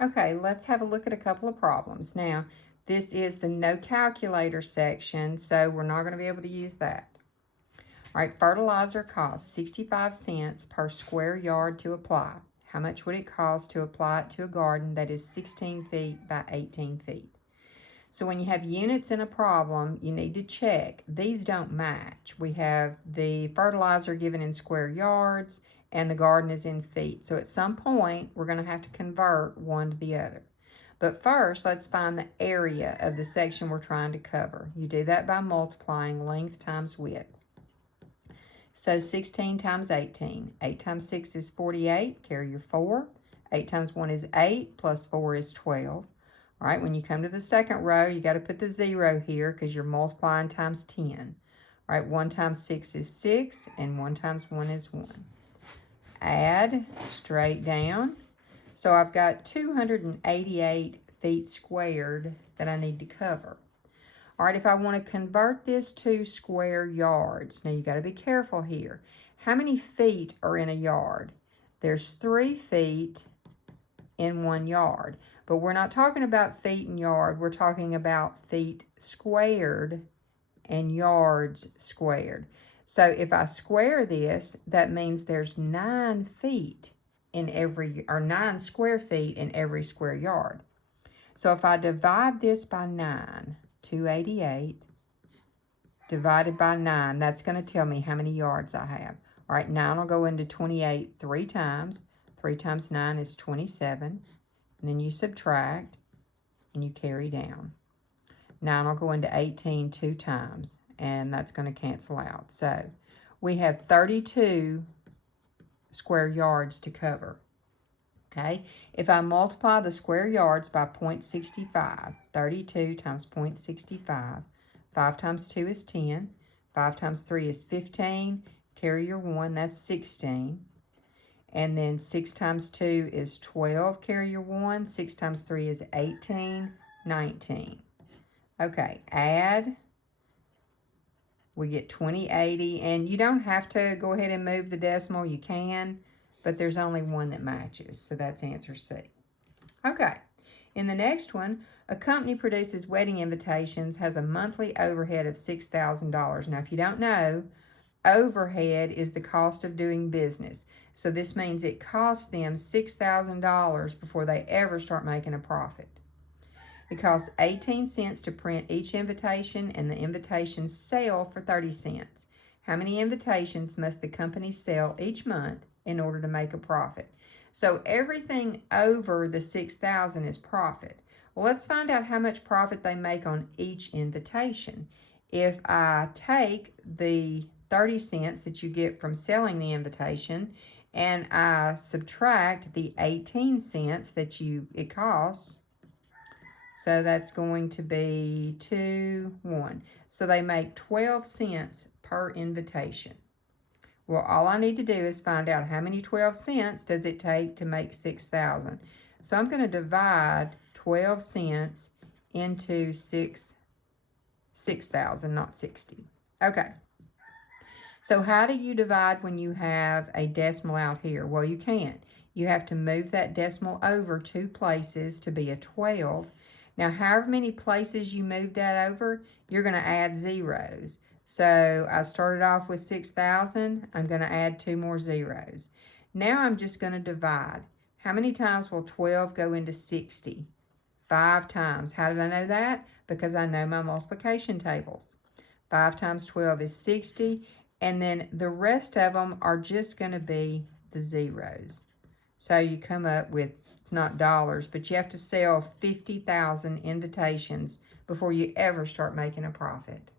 Okay, let's have a look at a couple of problems. Now, this is the no calculator section, so we're not going to be able to use that. All right, fertilizer costs 65 cents per square yard to apply. How much would it cost to apply it to a garden that is 16 feet by 18 feet? So when you have units in a problem, you need to check. These don't match. We have the fertilizer given in square yards and the garden is in feet. So at some point, we're going to have to convert one to the other. But first, let's find the area of the section we're trying to cover. You do that by multiplying length times width. So 16 times 18. 8 times 6 is 48. Carry your 4. 8 times 1 is 8, plus 4 is 12. All right, when you come to the second row, you got to put the 0 here because you're multiplying times 10. All right, 1 times 6 is 6, and 1 times 1 is 1. Add straight down. So I've got 288 feet squared that I need to cover. All right, if I want to convert this to square yards, now you got to be careful here. How many feet are in a yard? There's 3 feet in 1 yard. But we're not talking about feet and yard. We're talking about feet squared and yards squared. So if I square this, that means there's 9 feet in every, or 9 square feet in every square yard. So if I divide this by 9, 288 divided by 9, that's going to tell me how many yards I have. All right, 9 will go into 28 3 times. 3 times 9 is 27. And then you subtract and you carry down. 9 will go into 18 2 times, and that's going to cancel out. So we have 32 square yards to cover. Okay, if I multiply the square yards by 0.65, 32 times 0.65, 5 times 2 is 10, 5 times 3 is 15, carry your 1, that's 16. And then 6 times 2 is 12, carry your 1. 6 times 3 is 18, 19. Okay, add. We get 2080, and you don't have to go ahead and move the decimal. You can, but there's only one that matches, so that's answer C. Okay, in the next one, a company produces wedding invitations, has a monthly overhead of $6,000. Now, if you don't know, overhead is the cost of doing business. So this means it costs them $6,000 before they ever start making a profit. It costs 18 cents to print each invitation, and the invitations sell for 30 cents. How many invitations must the company sell each month in order to make a profit? So everything over the 6,000 is profit. Well, let's find out how much profit they make on each invitation. If I take the 30 cents that you get from selling the invitation, and I subtract the 18 cents that it costs, so that's going to be 2, 1. So they make 12 cents per invitation. Well, all I need to do is find out how many 12 cents does it take to make 6,000. So I'm going to divide 12 cents into 6,000, not 60. Okay. So how do you divide when you have a decimal out here? Well, you can't. You have to move that decimal over 2 places to be a 12. Now, however many places you moved that over, you're going to add zeros. So I started off with 6,000. I'm going to add 2 more zeros. Now I'm just going to divide. How many times will 12 go into 60? 5 times. How did I know that? Because I know my multiplication tables. 5 times 12 is 60. And then the rest of them are just going to be the zeros. So you come up with, it's not dollars, but you have to sell 50,000 invitations before you ever start making a profit.